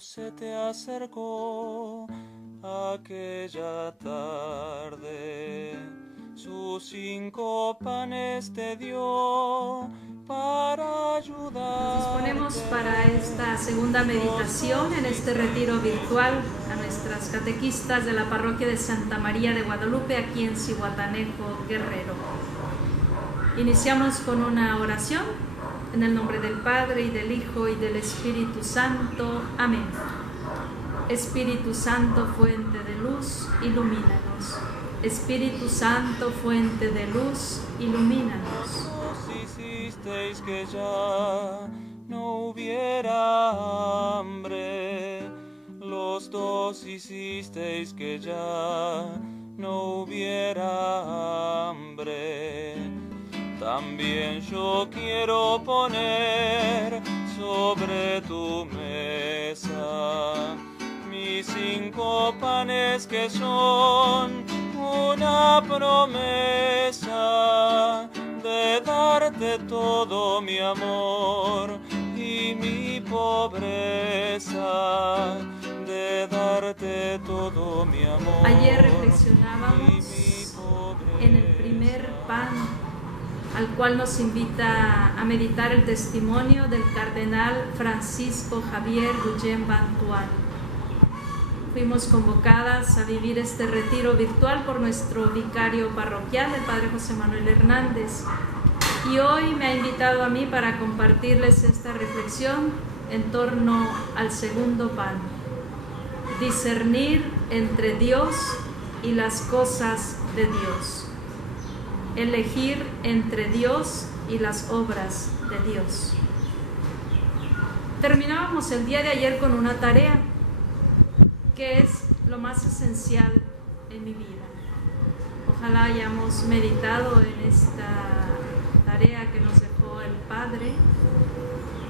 se te acercó aquella tarde, sus 5 panes te dio para ayudar. Nos disponemos para esta segunda meditación en este retiro virtual a nuestras catequistas de la parroquia de Santa María de Guadalupe, aquí en Zihuatanejo, Guerrero. Iniciamos con una oración en el nombre del Padre y del Hijo y del Espíritu Santo. Amén. Espíritu Santo, fuente de luz, ilumínanos. Espíritu Santo, fuente de luz, ilumínanos. Hicisteis que ya no hubiera hambre, los dos hicisteis que ya no hubiera hambre. También yo quiero poner sobre tu mesa mis 5 panes que son una promesa de darte todo mi amor y mi pobreza, de darte todo mi amor. Ayer reflexionábamos en el primer pan al cual nos invita a meditar el testimonio del cardenal Francisco Javier Guillén Bantuán. Fuimos convocadas a vivir este retiro virtual por nuestro vicario parroquial, el padre José Manuel Hernández, y hoy me ha invitado a mí para compartirles esta reflexión en torno al segundo pan: discernir entre Dios y las cosas de Dios. Elegir entre Dios y las obras de Dios. Terminábamos el día de ayer con una tarea que es lo más esencial en mi vida. Ojalá hayamos meditado en esta tarea que nos dejó el Padre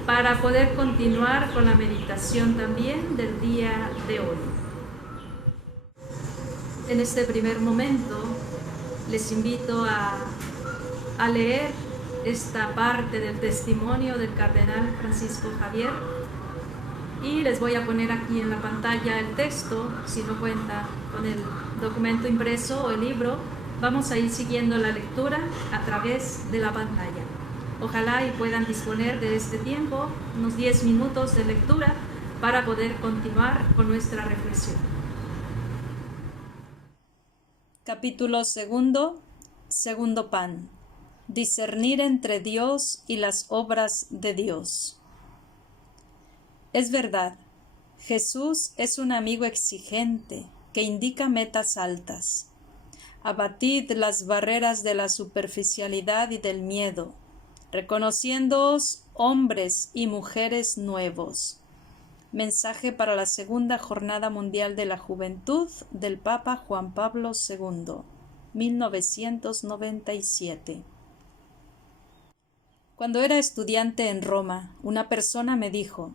para poder continuar con la meditación también del día de hoy. En este primer momento les invito a leer esta parte del testimonio del cardenal Francisco Javier y les voy a poner aquí en la pantalla el texto. Si no cuenta con el documento impreso o el libro, vamos a ir siguiendo la lectura a través de la pantalla. Ojalá y puedan disponer de este tiempo, unos 10 minutos de lectura, para poder continuar con nuestra reflexión. Capítulo 2. Segundo pan. Discernir entre Dios y las obras de Dios. Es verdad, Jesús es un amigo exigente que indica metas altas. Abatid las barreras de la superficialidad y del miedo, reconociéndoos hombres y mujeres nuevos. Mensaje para la Segunda Jornada Mundial de la Juventud del Papa Juan Pablo II, 1997. Cuando era estudiante en Roma, una persona me dijo: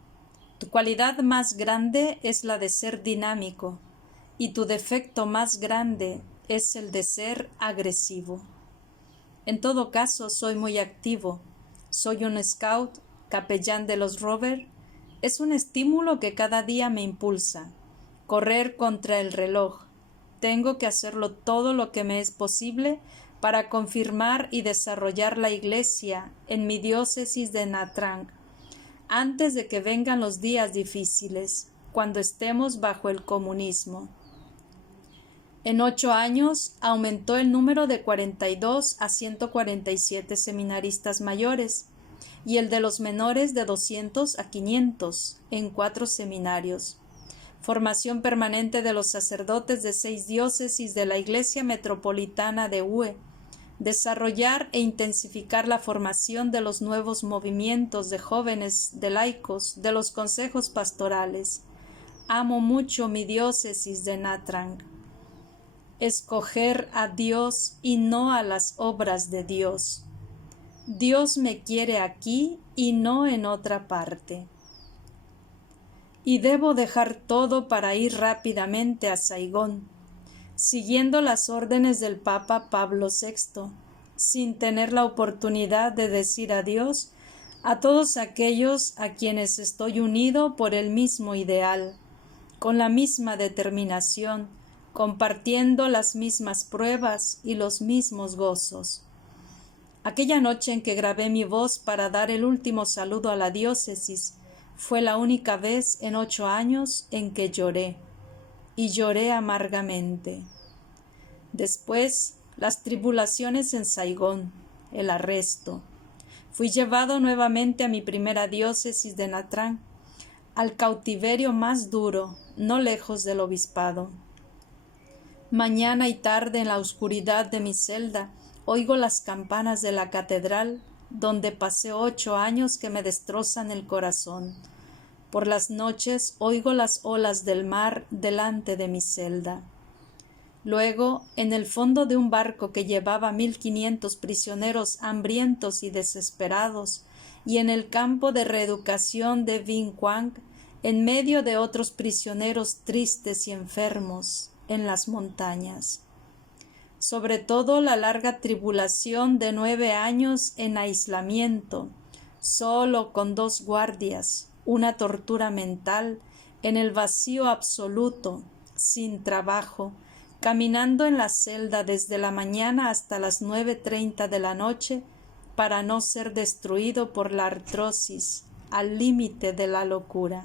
tu cualidad más grande es la de ser dinámico, y tu defecto más grande es el de ser agresivo. En todo caso, soy muy activo. Soy un scout, capellán de los Rovers. Es un estímulo que cada día me impulsa. Correr contra el reloj. Tengo que hacerlo todo lo que me es posible para confirmar y desarrollar la Iglesia en mi diócesis de Nha Trang, antes de que vengan los días difíciles, cuando estemos bajo el comunismo. En 8 años aumentó el número de 42 a 147 seminaristas mayores y el de los menores de 200 a 500 en 4 seminarios. Formación permanente de los sacerdotes de 6 diócesis de la Iglesia Metropolitana de Hue. Desarrollar e intensificar la formación de los nuevos movimientos de jóvenes, de laicos, de los consejos pastorales. Amo mucho mi diócesis de Nha Trang. Escoger a Dios y no a las obras de Dios. Dios me quiere aquí y no en otra parte. Y debo dejar todo para ir rápidamente a Saigón, siguiendo las órdenes del Papa Pablo VI, sin tener la oportunidad de decir adiós a todos aquellos a quienes estoy unido por el mismo ideal, con la misma determinación, compartiendo las mismas pruebas y los mismos gozos. Aquella noche en que grabé mi voz para dar el último saludo a la diócesis fue la única vez en 8 años en que lloré, y lloré amargamente. Después, las tribulaciones en Saigón, el arresto. Fui llevado nuevamente a mi primera diócesis de Nha Trang, al cautiverio más duro, no lejos del obispado. Mañana y tarde en la oscuridad de mi celda oigo las campanas de la catedral, donde pasé 8 años que me destrozan el corazón. Por las noches oigo las olas del mar delante de mi celda. Luego, en el fondo de un barco que llevaba 1500 prisioneros hambrientos y desesperados, y en el campo de reeducación de Vinh Quang, en medio de otros prisioneros tristes y enfermos, en las montañas. Sobre todo la larga tribulación de 9 años en aislamiento, solo con 2 guardias, una tortura mental, en el vacío absoluto, sin trabajo, caminando en la celda desde la mañana hasta las 9:30 de la noche para no ser destruido por la artrosis, al límite de la locura.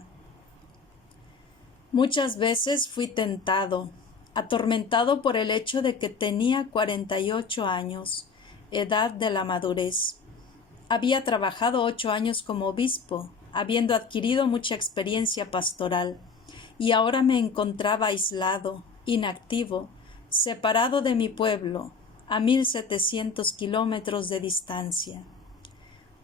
Muchas veces fui tentado, atormentado por el hecho de que tenía 48 años, edad de la madurez. Había trabajado 8 años como obispo, habiendo adquirido mucha experiencia pastoral, y ahora me encontraba aislado, inactivo, separado de mi pueblo, a 1700 kilómetros de distancia.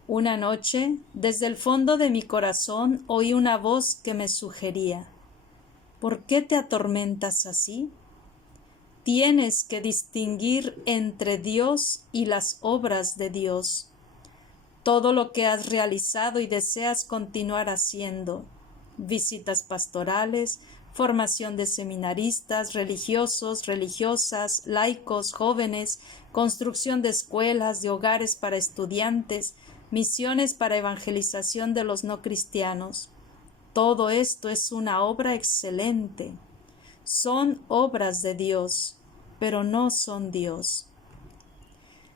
Una noche, desde el fondo de mi corazón, oí una voz que me sugería: ¿por qué te atormentas así? Tienes que distinguir entre Dios y las obras de Dios. Todo lo que has realizado y deseas continuar haciendo, visitas pastorales, formación de seminaristas, religiosos, religiosas, laicos, jóvenes, construcción de escuelas, de hogares para estudiantes, misiones para evangelización de los no cristianos. Todo esto es una obra excelente. Son obras de Dios, pero no son Dios.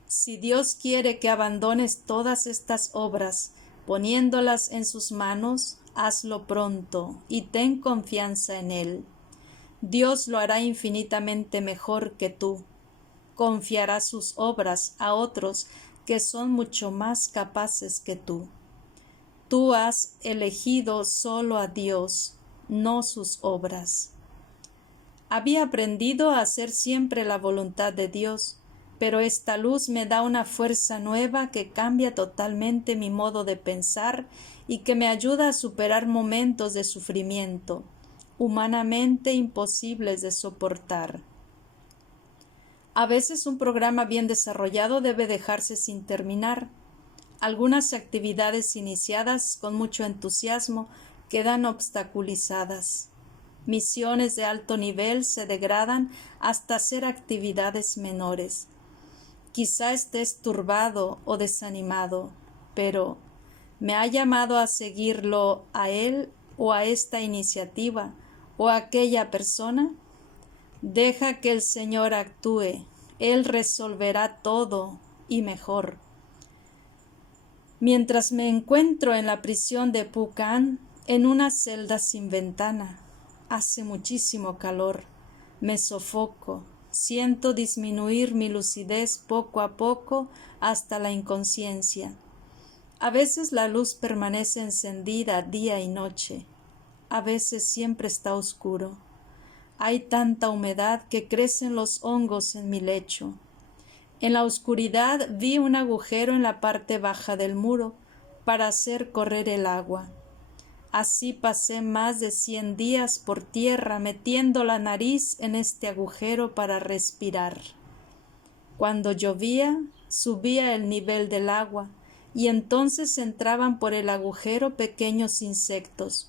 Si Dios quiere que abandones todas estas obras, poniéndolas en sus manos, hazlo pronto y ten confianza en Él. Dios lo hará infinitamente mejor que tú. Confiará sus obras a otros que son mucho más capaces que tú. Tú has elegido solo a Dios, no sus obras. Había aprendido a hacer siempre la voluntad de Dios, pero esta luz me da una fuerza nueva que cambia totalmente mi modo de pensar y que me ayuda a superar momentos de sufrimiento, humanamente imposibles de soportar. A veces un programa bien desarrollado debe dejarse sin terminar. Algunas actividades iniciadas con mucho entusiasmo quedan obstaculizadas. Misiones de alto nivel se degradan hasta ser actividades menores. Quizá estés turbado o desanimado, pero ¿me ha llamado a seguirlo a él o a esta iniciativa o a aquella persona? Deja que el Señor actúe, Él resolverá todo y mejor. Mientras me encuentro en la prisión de Phu Can, en una celda sin ventana, hace muchísimo calor, me sofoco, siento disminuir mi lucidez poco a poco hasta la inconsciencia. A veces la luz permanece encendida día y noche, a veces siempre está oscuro. Hay tanta humedad que crecen los hongos en mi lecho. En la oscuridad vi un agujero en la parte baja del muro para hacer correr el agua. Así pasé más de 100 días por tierra metiendo la nariz en este agujero para respirar. Cuando llovía, subía el nivel del agua y entonces entraban por el agujero pequeños insectos.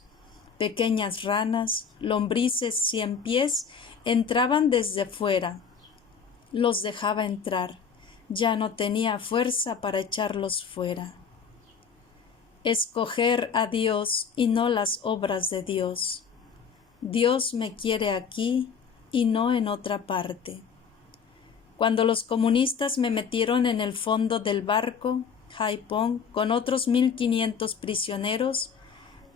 Pequeñas ranas, lombrices 100 pies, entraban desde fuera. Los dejaba entrar. Ya no tenía fuerza para echarlos fuera. Escoger a Dios y no las obras de Dios. Dios me quiere aquí y no en otra parte. Cuando los comunistas me metieron en el fondo del barco Haiphong con otros 1500 prisioneros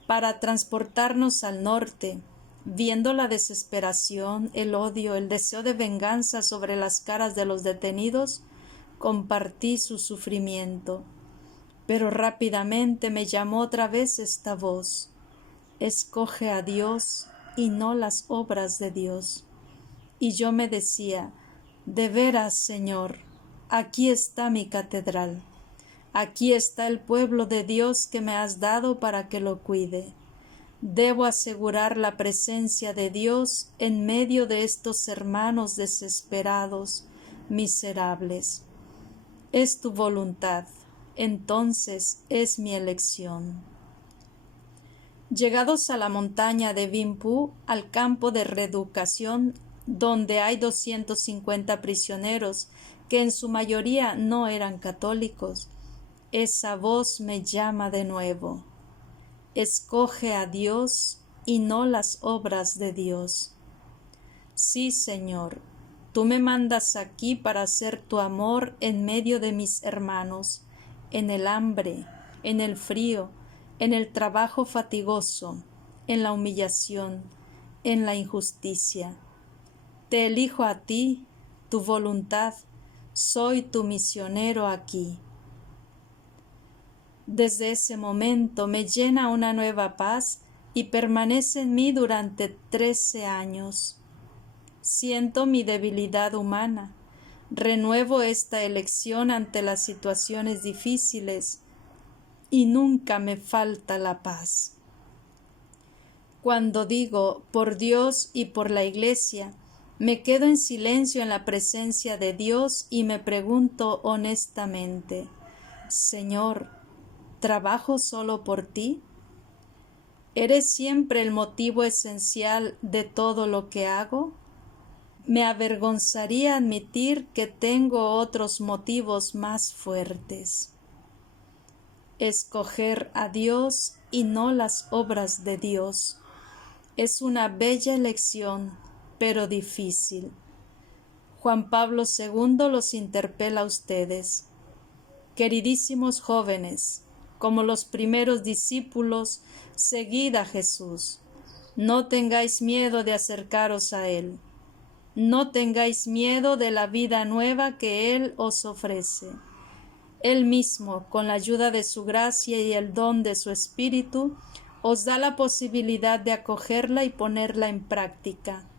para transportarnos al norte, viendo la desesperación, el odio, el deseo de venganza sobre las caras de los detenidos, compartí su sufrimiento. Pero rápidamente me llamó otra vez esta voz: escoge a Dios y no las obras de Dios. Y yo me decía: de veras, Señor, aquí está mi catedral, aquí está el pueblo de Dios que me has dado para que lo cuide. Debo asegurar la presencia de Dios en medio de estos hermanos desesperados, miserables. Es tu voluntad, entonces es mi elección. Llegados a la montaña de Vinpu, al campo de reeducación, donde hay 250 prisioneros, que en su mayoría no eran católicos, esa voz me llama de nuevo: escoge a Dios y no las obras de Dios. Sí, Señor, tú me mandas aquí para hacer tu amor en medio de mis hermanos, en el hambre, en el frío, en el trabajo fatigoso, en la humillación, en la injusticia. Te elijo a ti, tu voluntad, soy tu misionero aquí. Desde ese momento me llena una nueva paz y permanece en mí durante 13 años. Siento mi debilidad humana, renuevo esta elección ante las situaciones difíciles y nunca me falta la paz. Cuando digo por Dios y por la Iglesia, me quedo en silencio en la presencia de Dios y me pregunto honestamente: Señor, ¿trabajo solo por ti? ¿Eres siempre el motivo esencial de todo lo que hago? Me avergonzaría admitir que tengo otros motivos más fuertes. Escoger a Dios y no las obras de Dios es una bella elección, pero difícil. Juan Pablo II los interpela a ustedes: queridísimos jóvenes, como los primeros discípulos, seguid a Jesús. No tengáis miedo de acercaros a Él. No tengáis miedo de la vida nueva que Él os ofrece. Él mismo, con la ayuda de su gracia y el don de su Espíritu, os da la posibilidad de acogerla y ponerla en práctica.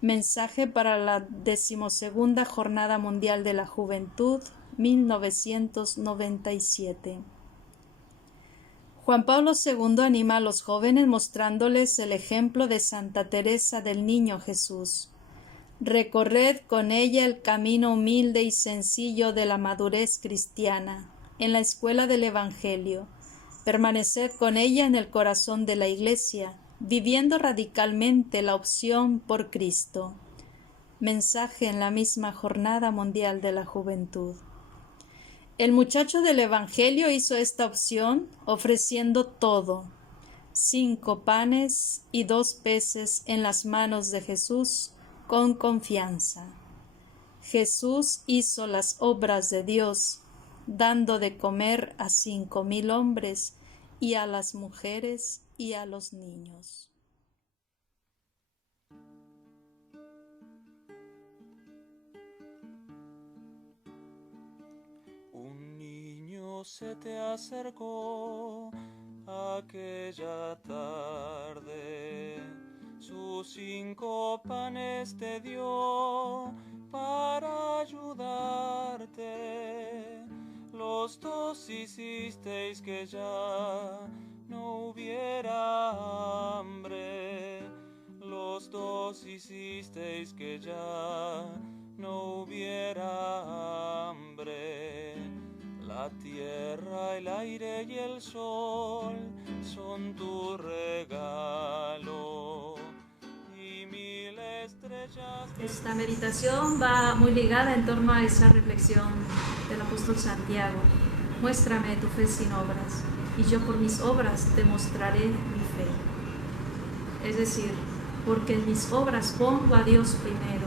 Mensaje para la 12ª Jornada Mundial de la Juventud, 1997. Juan Pablo II anima a los jóvenes mostrándoles el ejemplo de Santa Teresa del Niño Jesús. Recorred con ella el camino humilde y sencillo de la madurez cristiana, en la escuela del Evangelio. Permaneced con ella en el corazón de la Iglesia, viviendo radicalmente la opción por Cristo. Mensaje en la misma Jornada Mundial de la Juventud. El muchacho del Evangelio hizo esta opción ofreciendo todo: 5 panes y 2 peces en las manos de Jesús con confianza. Jesús hizo las obras de Dios, dando de comer a 5000 hombres y a las mujeres y a los niños. Un niño se te acercó aquella tarde, sus 5 panes te dio para ayudarte. Los 2 hicisteis que ya no hubiera hambre. Los 2 hicisteis que ya no hubiera hambre. La tierra, el aire y el sol son tu regalo. Y 1000 estrellas. Esta meditación va muy ligada en torno a esa reflexión del apóstol Santiago. Muéstrame tu fe sin obras. y yo por mis obras demostraré mi fe. Es decir, porque en mis obras pongo a Dios primero,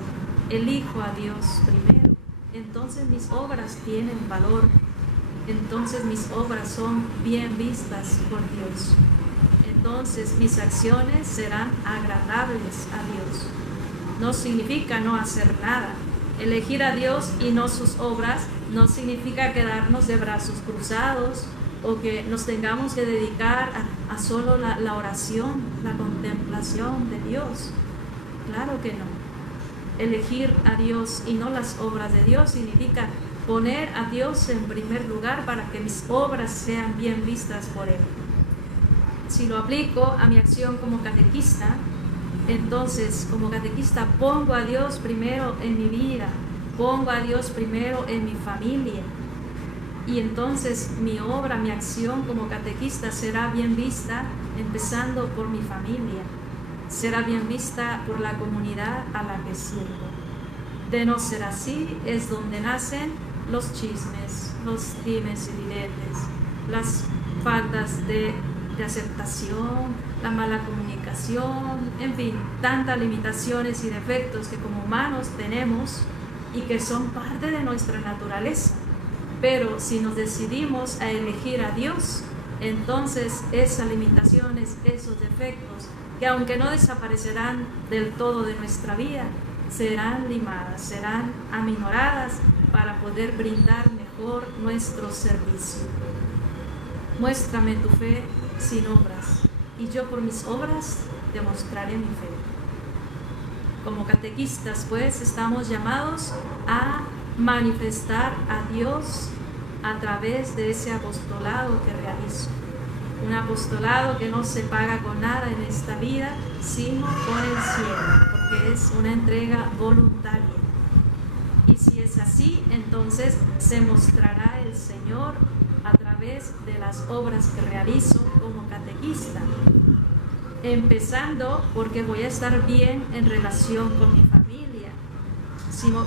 elijo a Dios primero, entonces mis obras tienen valor, entonces mis obras son bien vistas por Dios. Entonces mis acciones serán agradables a Dios. No significa no hacer nada. Elegir a Dios y no sus obras no significa quedarnos de brazos cruzados o que nos tengamos que dedicar a solo la oración, la contemplación de Dios. Claro que no. Elegir a Dios y no las obras de Dios significa poner a Dios en primer lugar para que mis obras sean bien vistas por Él. Si lo aplico a mi acción como catequista, entonces como catequista pongo a Dios primero en mi vida, pongo a Dios primero en mi familia, y entonces mi obra, mi acción como catequista será bien vista empezando por mi familia, será bien vista por la comunidad a la que sirvo. De no ser así es donde nacen los chismes, los dimes y diretes, las faltas de aceptación, la mala comunicación, en fin, tantas limitaciones y defectos que como humanos tenemos y que son parte de nuestra naturaleza. Pero si nos decidimos a elegir a Dios, entonces esas limitaciones, esos defectos, que aunque no desaparecerán del todo de nuestra vida, serán limadas, serán aminoradas para poder brindar mejor nuestro servicio. Muéstrame tu fe sin obras, y yo por mis obras demostraré mi fe. Como catequistas, pues, estamos llamados a manifestar a Dios a través de ese apostolado que realizo. Un apostolado que no se paga con nada en esta vida, sino con el cielo, porque es una entrega voluntaria. Y si es así, entonces se mostrará el Señor a través de las obras que realizo como catequista, empezando porque voy a estar bien en relación con mi familia.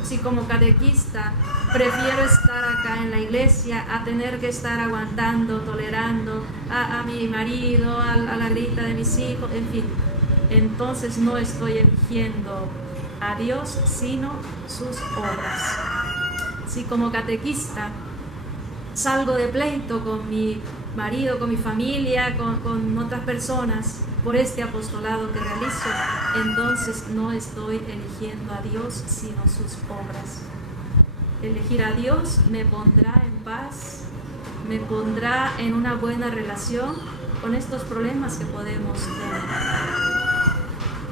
Si como catequista prefiero estar acá en la iglesia a tener que estar aguantando, tolerando a mi marido, a la grita de mis hijos, en fin, entonces no estoy eligiendo a Dios sino sus obras. Si como catequista salgo de pleito con mi marido, con mi familia, con otras personas por este apostolado que realizo, entonces no estoy eligiendo a Dios sino sus obras. Elegir a Dios me pondrá en paz, me pondrá en una buena relación con estos problemas que podemos tener.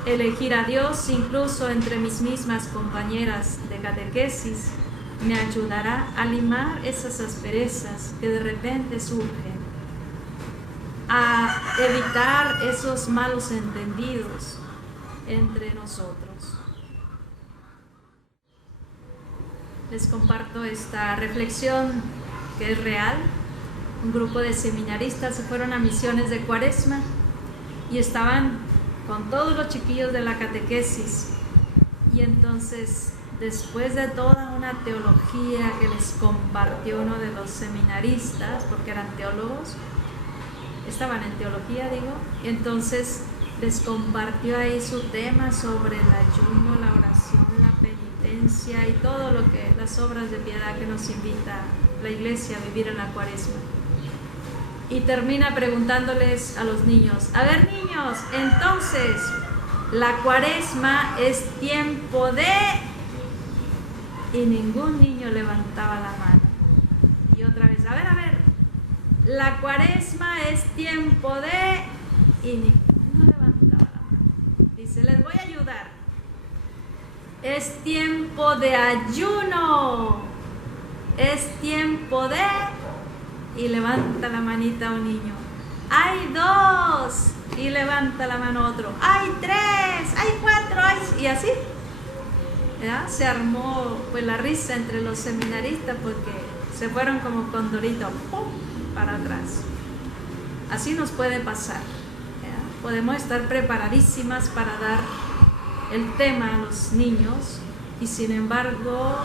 Elegir a Dios incluso entre mis mismas compañeras de catequesis me ayudará a limar esas asperezas que de repente surgen, a evitar esos malos entendidos entre nosotros. Les comparto esta reflexión que es real. Un grupo de seminaristas se fueron a misiones de Cuaresma y estaban con todos los chiquillos de la catequesis, y entonces después de toda una teología que les compartió uno de los seminaristas, porque eran teólogos, estaban en teología, digo, entonces les compartió ahí su tema sobre el ayuno, la oración, la penitencia y todo lo que, las obras de piedad que nos invita la iglesia a vivir en la Cuaresma. Y termina preguntándoles a los niños: a ver, niños, entonces la Cuaresma es tiempo de... Y ningún niño levantaba la mano. Y otra vez, a ver, la Cuaresma es tiempo de... Y ninguno levantaba la mano. Dice, les voy a ayudar. Es tiempo de ayuno. Es tiempo de... Y levanta la manita un niño. Hay 2. Y levanta la mano otro. Hay 3. Hay 4. Y así. ¿Ya? Se armó pues la risa entre los seminaristas porque se fueron como condoritos, ¡pum!, para atrás. Así nos puede pasar, ¿ya? Podemos estar preparadísimas para dar el tema a los niños y sin embargo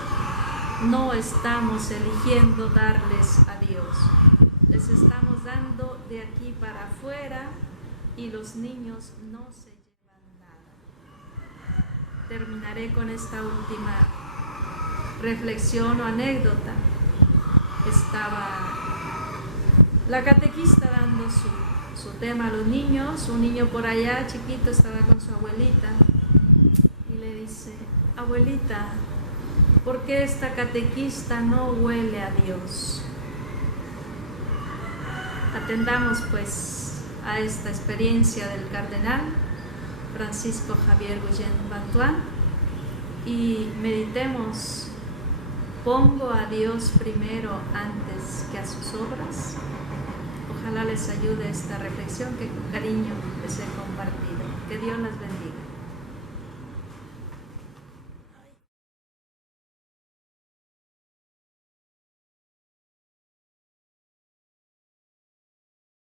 no estamos eligiendo darles a Dios. Les estamos dando de aquí para afuera y los niños no se llevan nada. Terminaré con esta última reflexión o anécdota. Estaba la catequista dando su tema a los niños. Un niño por allá chiquito estaba con su abuelita y le dice: abuelita, ¿por qué esta catequista no huele a Dios? Atendamos pues a esta experiencia del cardenal Francisco Javier Guillén Bantuán y meditemos: ¿pongo a Dios primero antes que a sus obras? Ojalá les ayude esta reflexión que con cariño les he compartido. Que Dios las bendiga.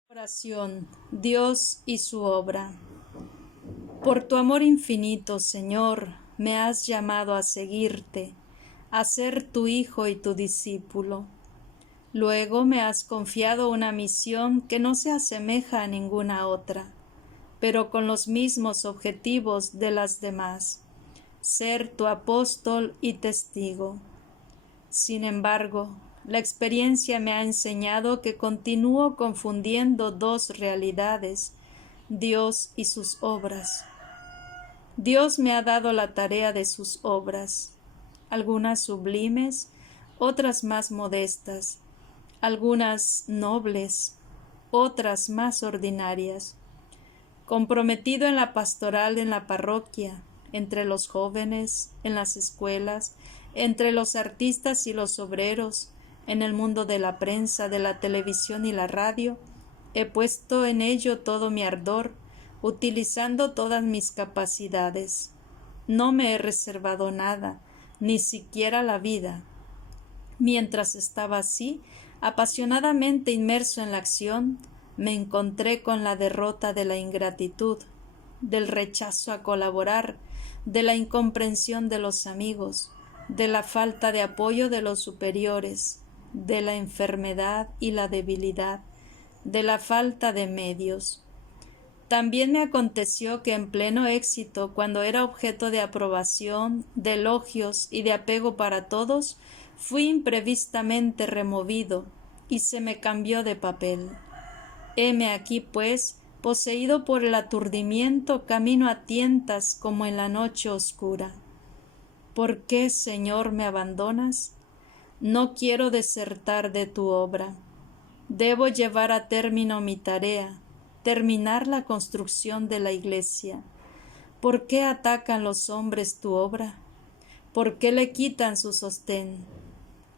Oración, Dios y su obra. Por tu amor infinito, Señor, me has llamado a seguirte, a ser tu hijo y tu discípulo. Luego me has confiado una misión que no se asemeja a ninguna otra, pero con los mismos objetivos de las demás: ser tu apóstol y testigo. Sin embargo, la experiencia me ha enseñado que continúo confundiendo dos realidades: Dios y sus obras. Dios me ha dado la tarea de sus obras, algunas sublimes, otras más modestas, algunas nobles, otras más ordinarias. Comprometido en la pastoral en la parroquia, entre los jóvenes, en las escuelas, entre los artistas y los obreros, en el mundo de la prensa, de la televisión y la radio, he puesto en ello todo mi ardor, utilizando todas mis capacidades. No me he reservado nada, ni siquiera la vida. Mientras estaba así, apasionadamente inmerso en la acción, me encontré con la derrota de la ingratitud, del rechazo a colaborar, de la incomprensión de los amigos, de la falta de apoyo de los superiores, de la enfermedad y la debilidad, de la falta de medios. También me aconteció que en pleno éxito, cuando era objeto de aprobación, de elogios y de apego para todos, fui imprevistamente removido y se me cambió de papel. Heme aquí, pues, poseído por el aturdimiento, camino a tientas como en la noche oscura. ¿Por qué, Señor, me abandonas? No quiero desertar de tu obra. Debo llevar a término mi tarea, terminar la construcción de la Iglesia. ¿Por qué atacan los hombres tu obra? ¿Por qué le quitan su sostén?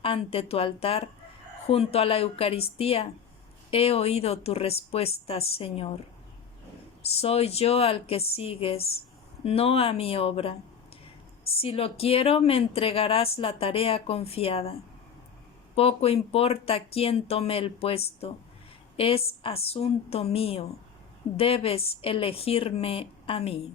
Ante tu altar, junto a la Eucaristía, he oído tu respuesta, Señor. Soy yo al que sigues, no a mi obra. Si lo quiero, me entregarás la tarea confiada. Poco importa quién tome el puesto, es asunto mío, debes elegirme a mí.